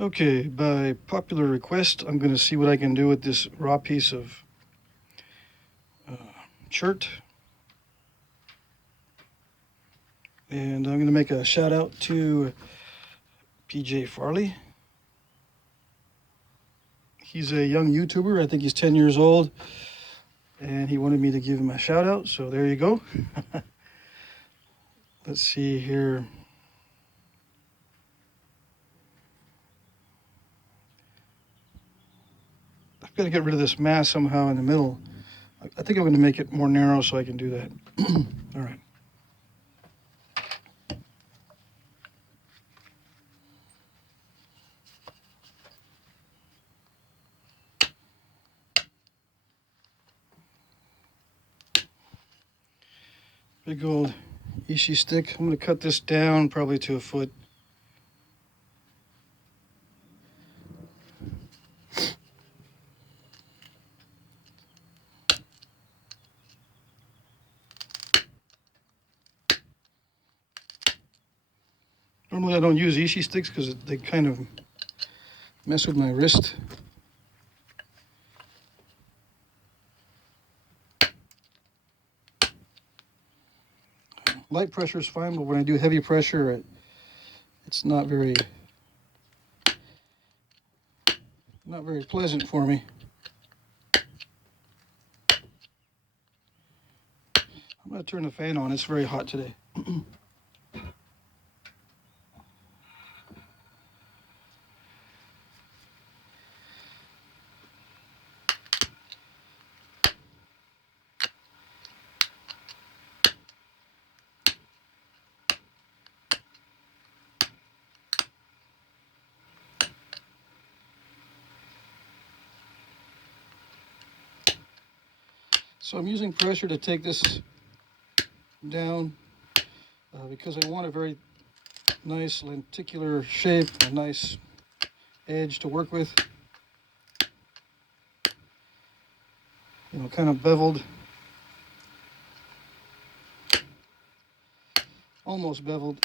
Okay, by popular request, I'm going to see what I can do with this raw piece of uh, shirt. And I'm going to make a shout out to PJ Farley. He's a young YouTuber. I think he's 10 years old. And he wanted me to give him a shout out. So there you go. Let's see here. I've got to get rid of this mass somehow in the middle. I think I'm going to make it more narrow so I can do that. All right. Big old Ishi stick. I'm going to cut this down probably to a foot. Normally I don't use Ishi sticks because they kind of mess with my wrist. Light pressure is fine, but when I do heavy pressure, it's not very pleasant for me. I'm going to turn the fan on. It's very hot today. So I'm using pressure to take this down because I want a very nice lenticular shape, a nice edge to work with. You know, kind of beveled, almost beveled.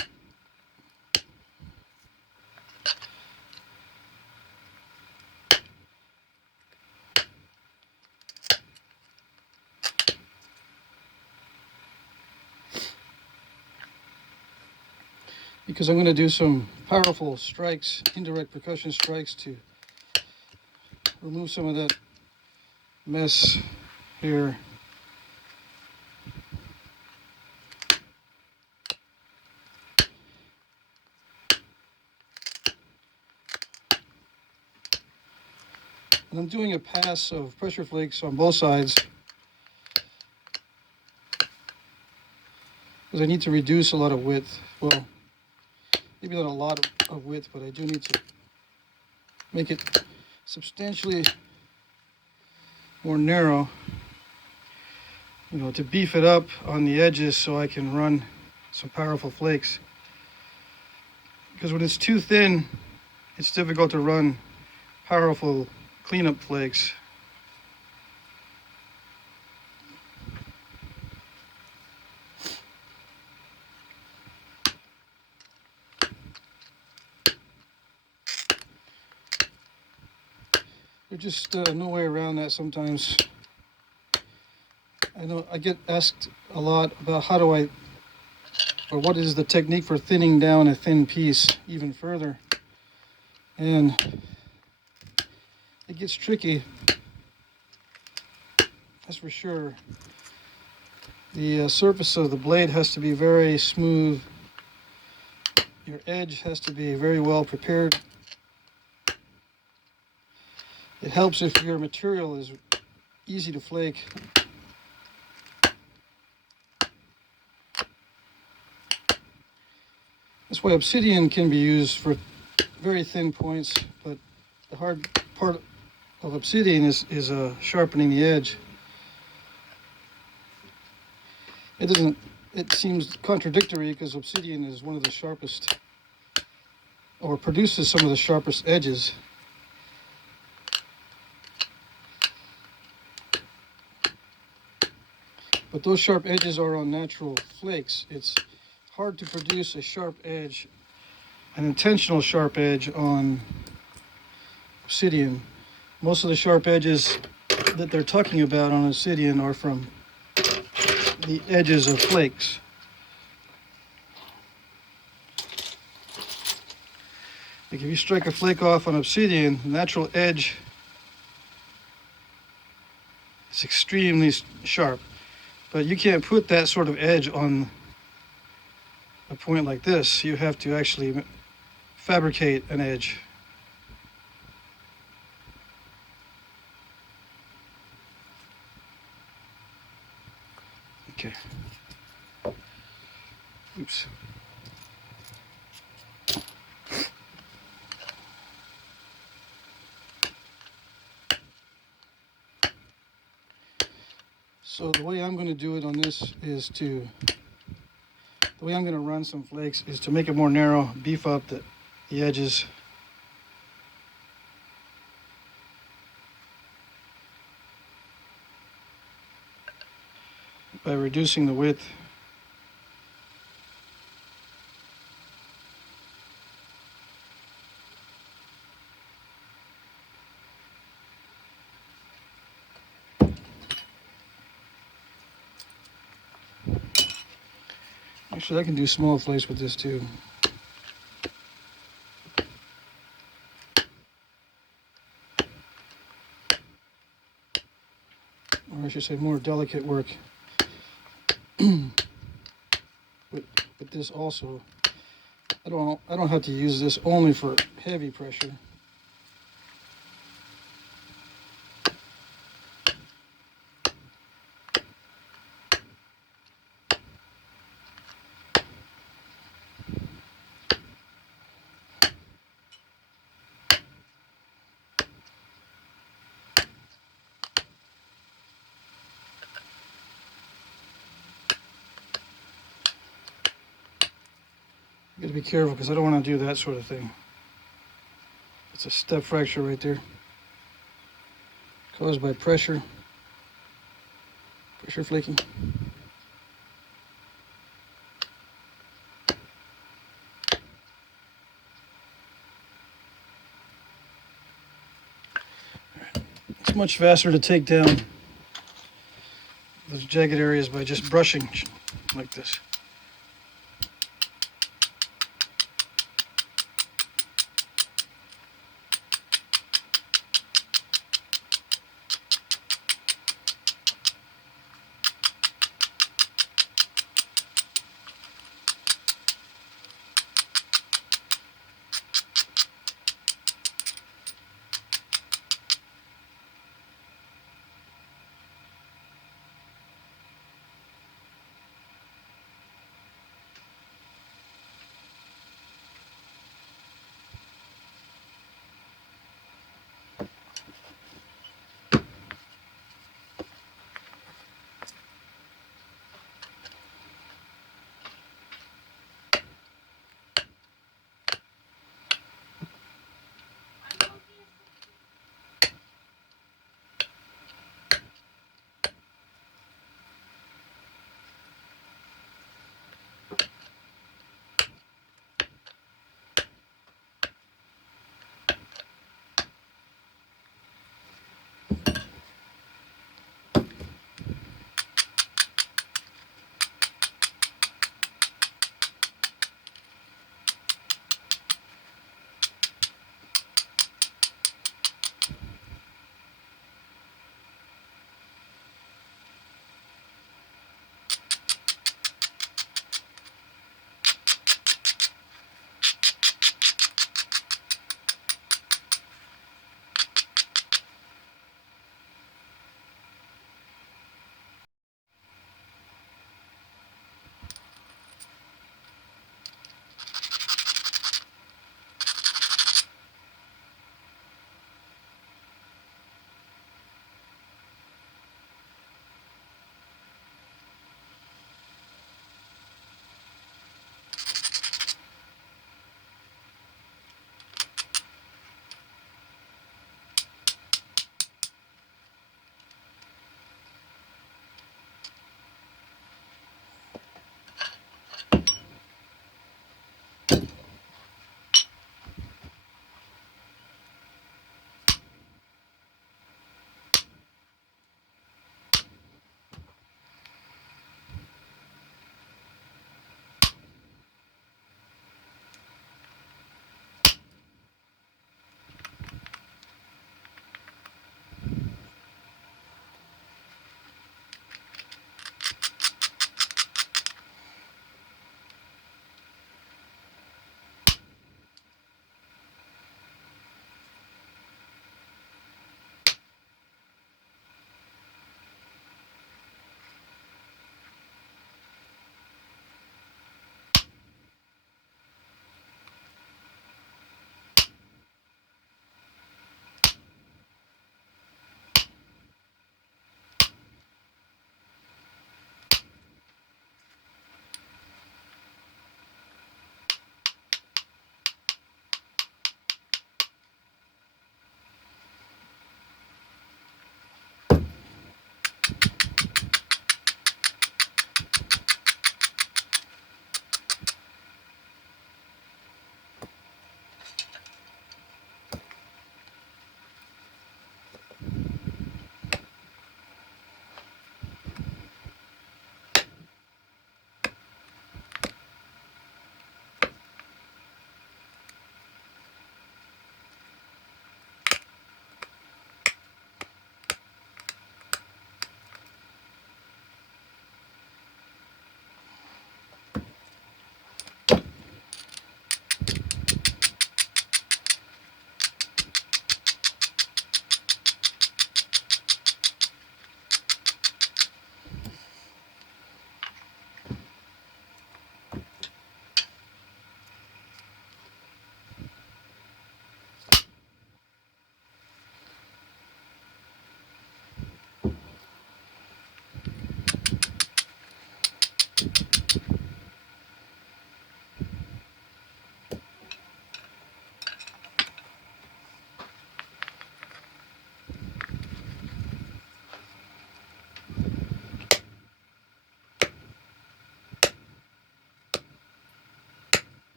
Because I'm going to do some powerful strikes, indirect percussion strikes to remove some of that mess here. And I'm doing a pass of pressure flakes on both sides because I need to reduce a lot of width. Well, maybe not a lot of width, but I do need to make it substantially more narrow, you know, to beef it up on the edges so I can run some powerful flakes. Because when it's too thin, it's difficult to run powerful cleanup flakes. There's just no way around that sometimes. I know I get asked a lot about or what is the technique for thinning down a thin piece even further. And it gets tricky, that's for sure. The surface of the blade has to be very smooth. Your edge has to be very well prepared. It helps if your material is easy to flake. That's why obsidian can be used for very thin points, but the hard part of obsidian is sharpening the edge. It seems contradictory because obsidian is one of the sharpest, or produces some of the sharpest edges. But those sharp edges are on natural flakes. It's hard to produce a sharp edge, an intentional sharp edge on obsidian. Most of the sharp edges that they're talking about on obsidian are from the edges of flakes. Like if you strike a flake off on obsidian, the natural edge is extremely sharp. But you can't put that sort of edge on a point like this. You have to actually fabricate an edge. Okay. Oops. So the way I'm going to do it on this is the way I'm going to run some flakes is to make it more narrow, beef up the edges. By reducing the width. Actually, I can do small flakes with this too. Or I should say more delicate work with this also. I don't have to use this only for heavy pressure. You got to be careful because I don't want to do that sort of thing. It's a step fracture right there, caused by pressure flaking. It's much faster to take down those jagged areas by just brushing like this.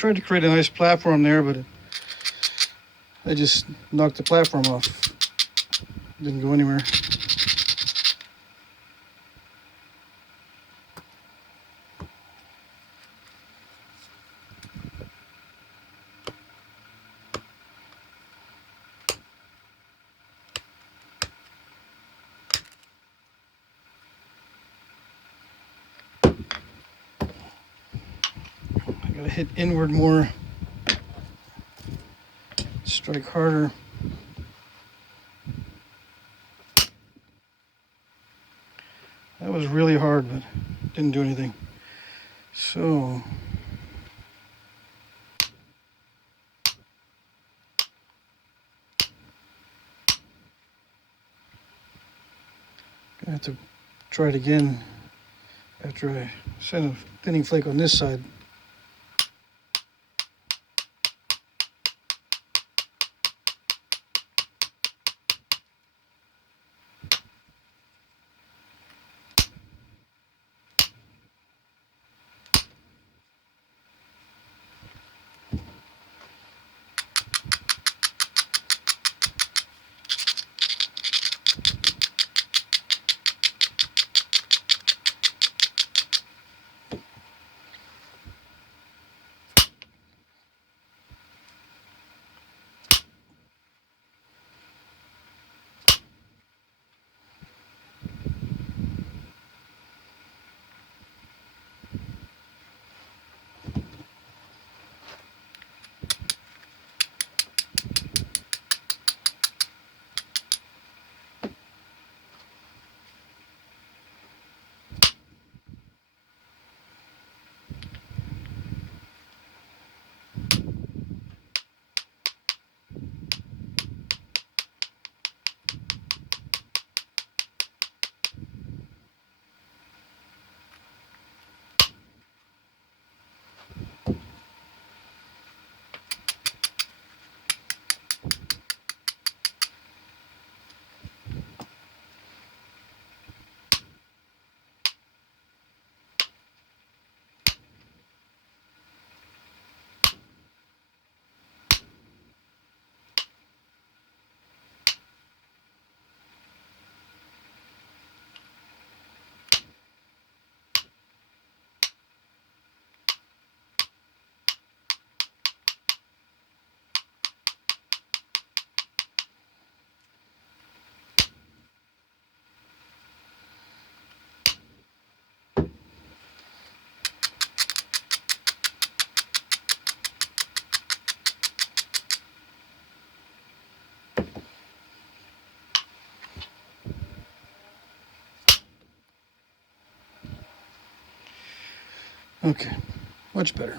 tried to create a nice platform there, but I just knocked the platform off. Didn't go anywhere. I gotta hit inward more, strike harder. That was really hard, but didn't do anything. So I have to try it again after I send a thinning flake on this side. Okay, much better.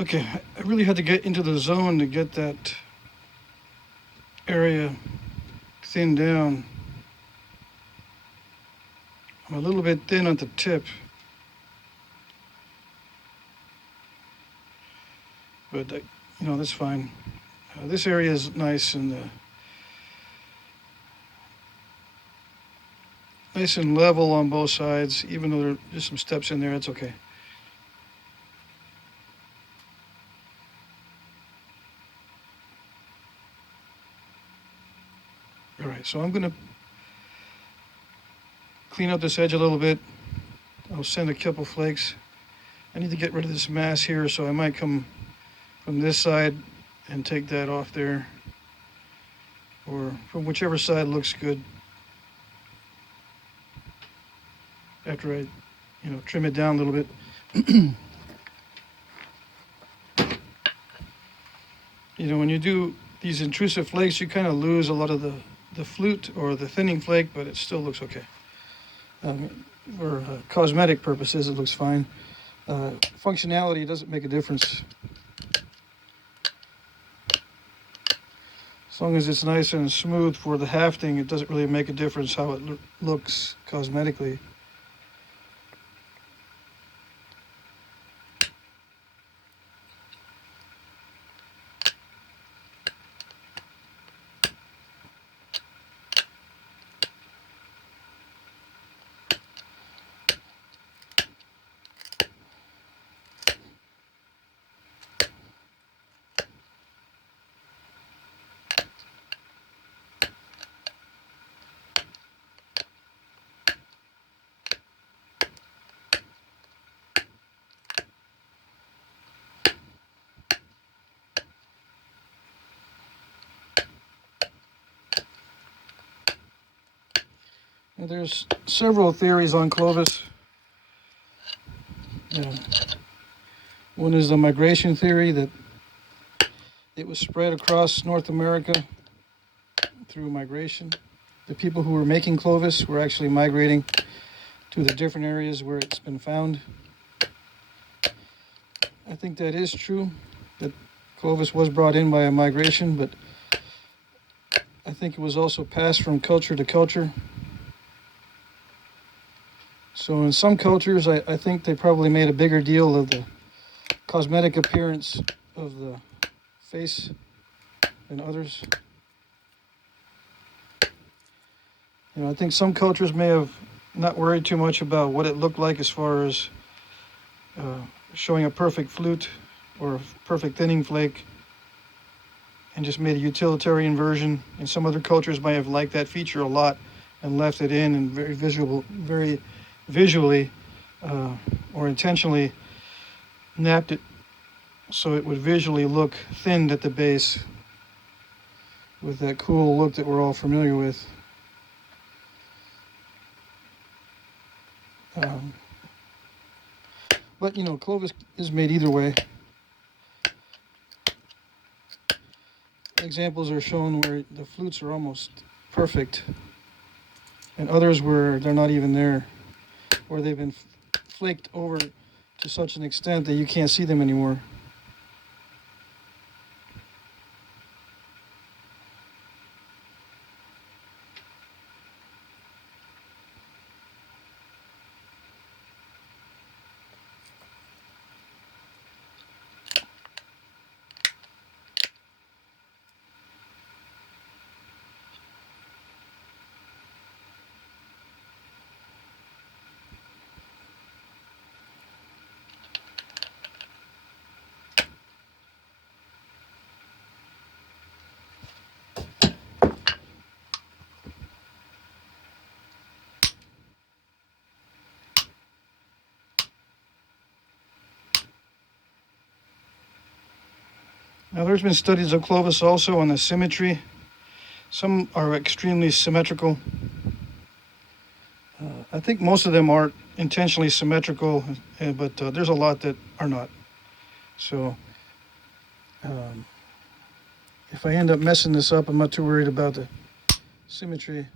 Okay, I really had to get into the zone to get that area thinned down. I'm a little bit thin at the tip, but that's fine. This area is nice and nice and level on both sides, even though there are just some steps in there. It's okay. All right, so I'm gonna clean up this edge a little bit. I'll send a couple flakes. I need to get rid of this mass here, so I might come from this side and take that off there, or from whichever side looks good after I, trim it down a little bit. When you do these intrusive flakes, you kind of lose a lot of the flute or the thinning flake, but it still looks okay. For cosmetic purposes, it looks fine. Functionality doesn't make a difference. As long as it's nice and smooth for the hafting, it doesn't really make a difference how it looks cosmetically. Now, there's several theories on Clovis. One is the migration theory, that it was spread across North America through migration. The people who were making Clovis were actually migrating to the different areas where it's been found. I think that is true, that Clovis was brought in by a migration, but I think it was also passed from culture to culture. So in some cultures, I think they probably made a bigger deal of the cosmetic appearance of the face than others. I think some cultures may have not worried too much about what it looked like as far as showing a perfect flute or a perfect thinning flake, and just made a utilitarian version. And some other cultures might have liked that feature a lot and left it in, and very visually or intentionally napped it so it would visually look thinned at the base with that cool look that we're all familiar with. But Clovis is made either way. Examples are shown where the flutes are almost perfect, and others where they're not even there, where they've been flaked over to such an extent that you can't see them anymore. Now, there's been studies of Clovis also on the symmetry. Some are extremely symmetrical. I think most of them aren't intentionally symmetrical, but there's a lot that are not. So if I end up messing this up, I'm not too worried about the symmetry.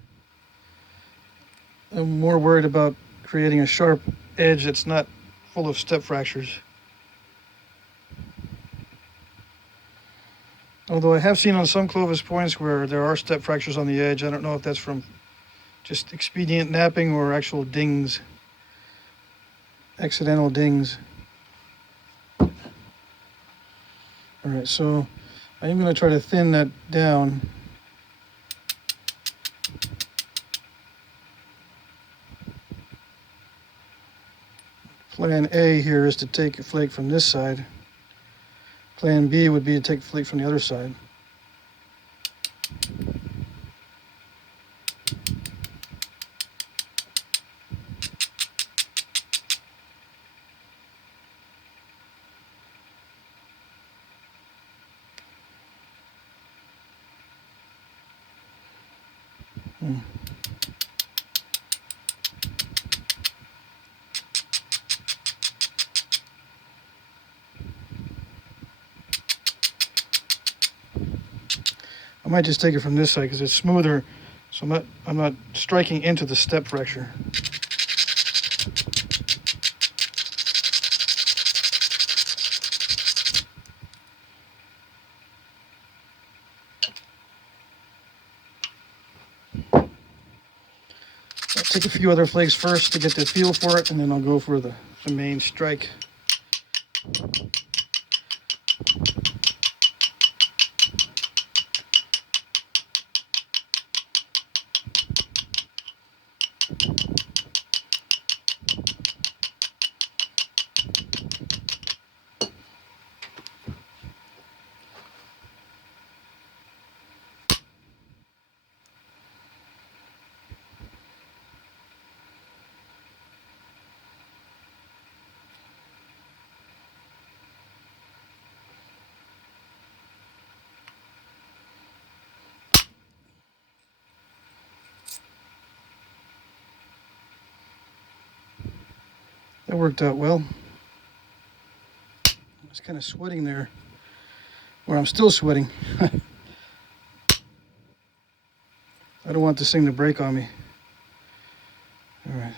I'm more worried about creating a sharp edge that's not full of step fractures. Although I have seen on some Clovis points where there are step fractures on the edge. I don't know if that's from just expedient knapping or actual dings, accidental dings. All right, so I am going to try to thin that down. Plan A here is to take a flake from this side. Plan B would be to take a flake from the other side. I might just take it from this side because it's smoother, so I'm not striking into the step fracture. I'll take a few other flakes first to get the feel for it, and then I'll go for the main strike. That worked out well. I was kind of sweating there, or I'm still sweating. I don't want this thing to break on me. All right.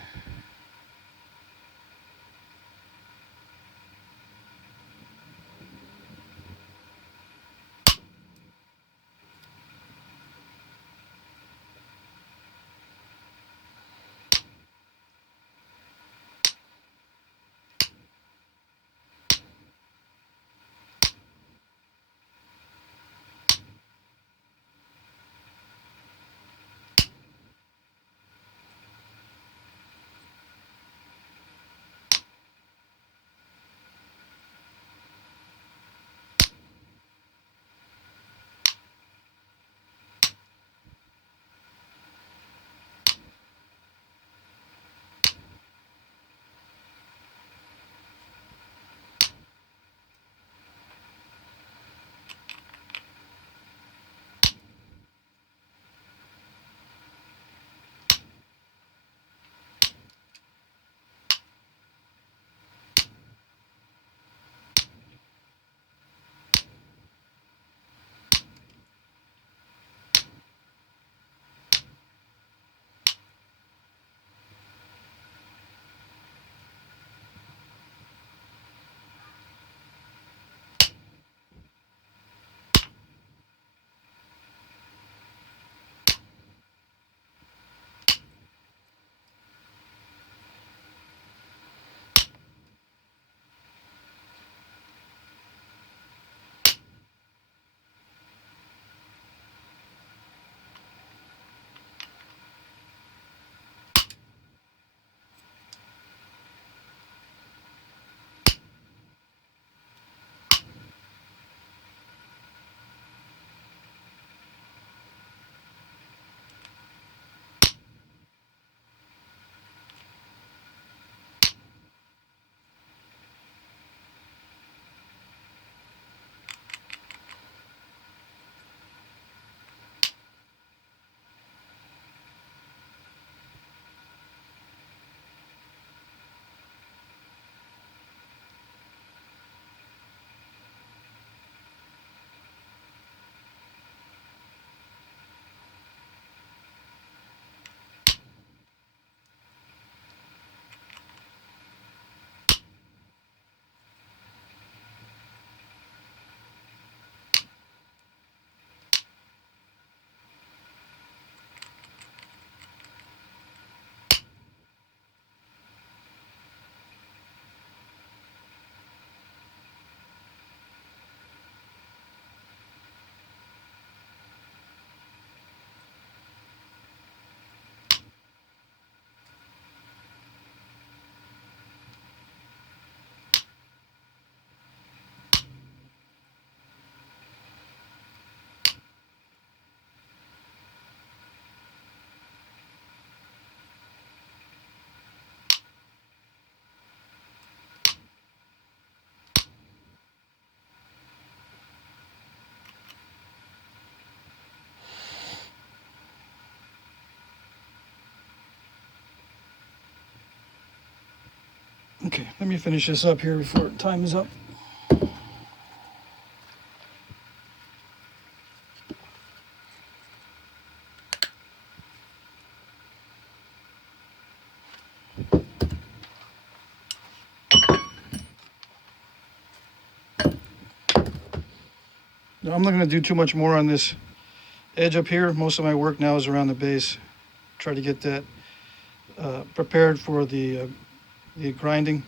Okay, let me finish this up here before time is up. Now, I'm not going to do too much more on this edge up here. Most of my work now is around the base. Try to get that prepared for the grinding.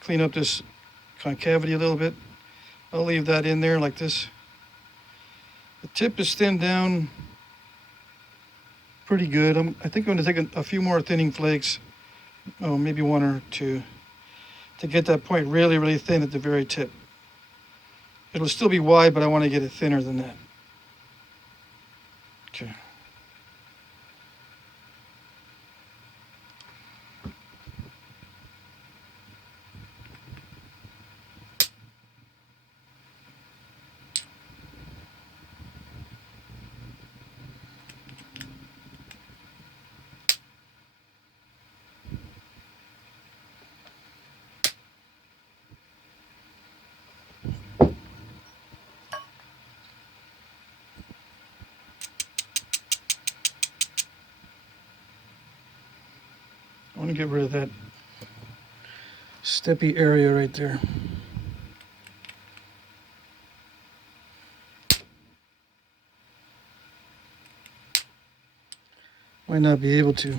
Clean up this concavity a little bit. I'll leave that in there like this. The tip is thinned down pretty good. I think I'm going to take a few more thinning flakes, maybe one or two, to get that point really, really thin at the very tip. It'll still be wide, but I want to get it thinner than that. Okay. I want to get rid of that steppy area right there. Might not be able to.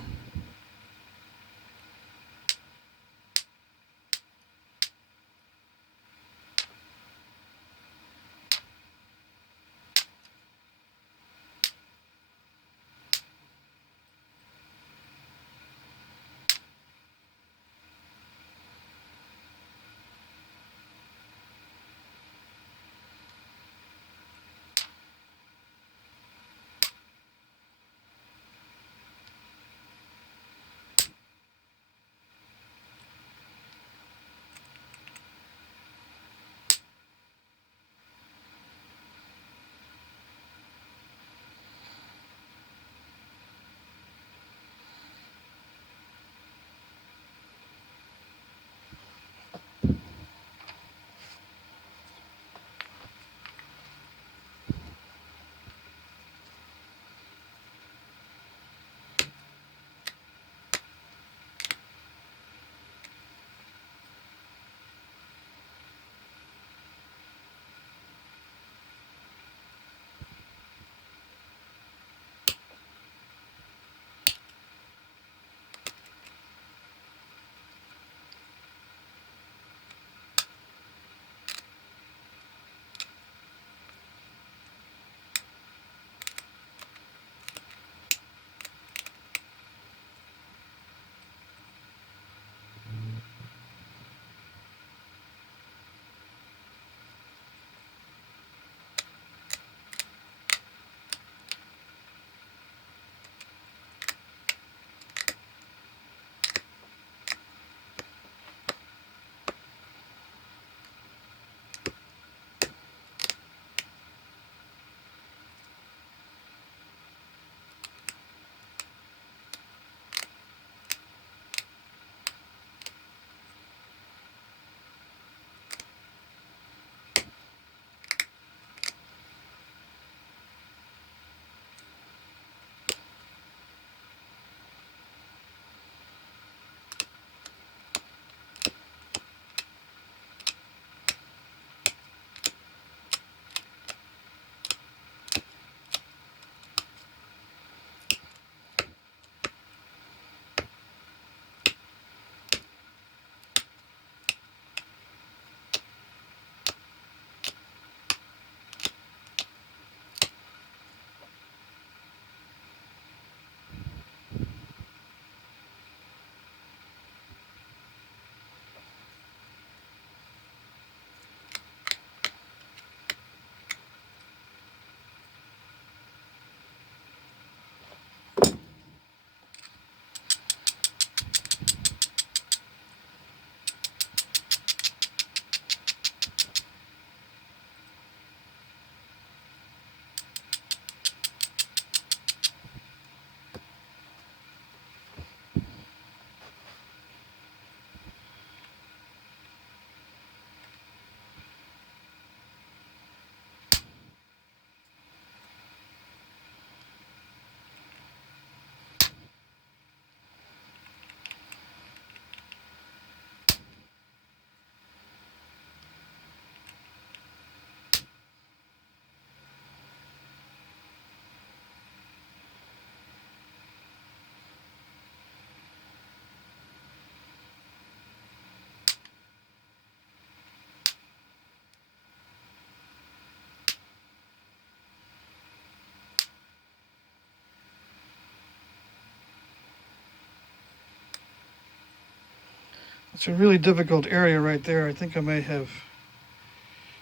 It's a really difficult area right there. I think I may have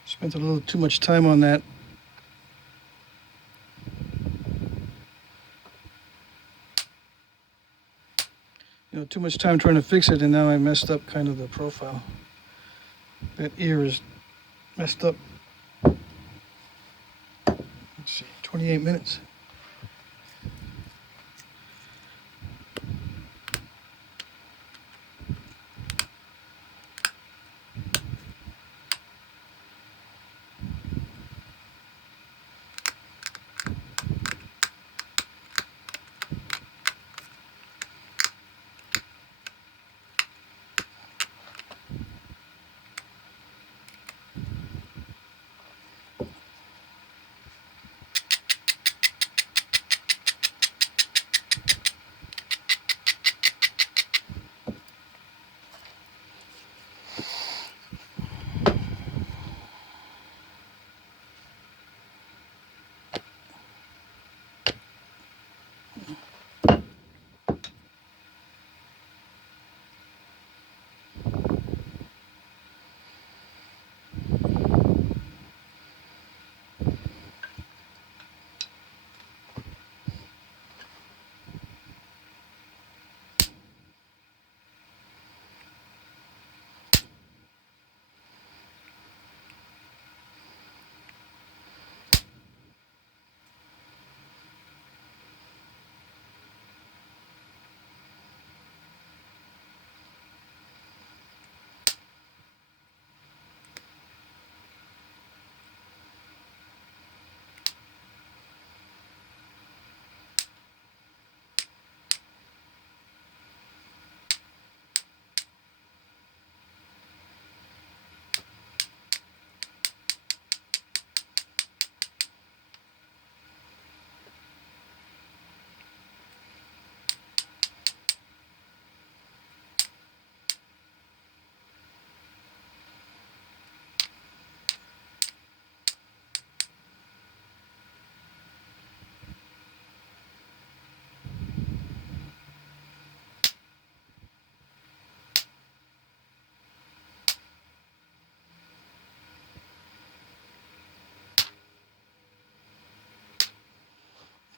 spent a little too much time on that. Too much time trying to fix it, and now I messed up kind of the profile. That ear is messed up. Let's see, 28 minutes.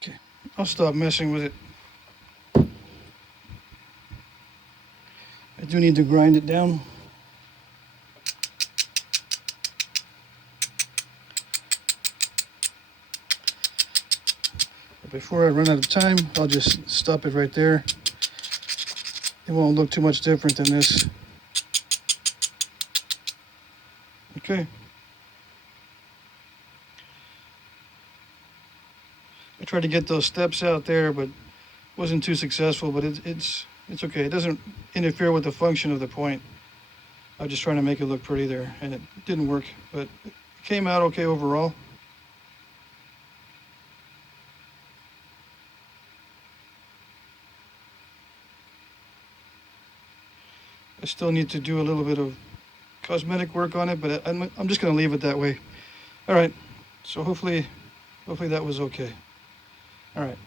Okay, I'll stop messing with it. I do need to grind it down. But before I run out of time, I'll just stop it right there. It won't look too much different than this. Okay. I tried to get those steps out there, but wasn't too successful, but it's okay. It doesn't interfere with the function of the point. I was just trying to make it look pretty there, and it didn't work, but it came out okay overall. I still need to do a little bit of cosmetic work on it, but I'm just going to leave it that way. All right, so hopefully that was okay. All right.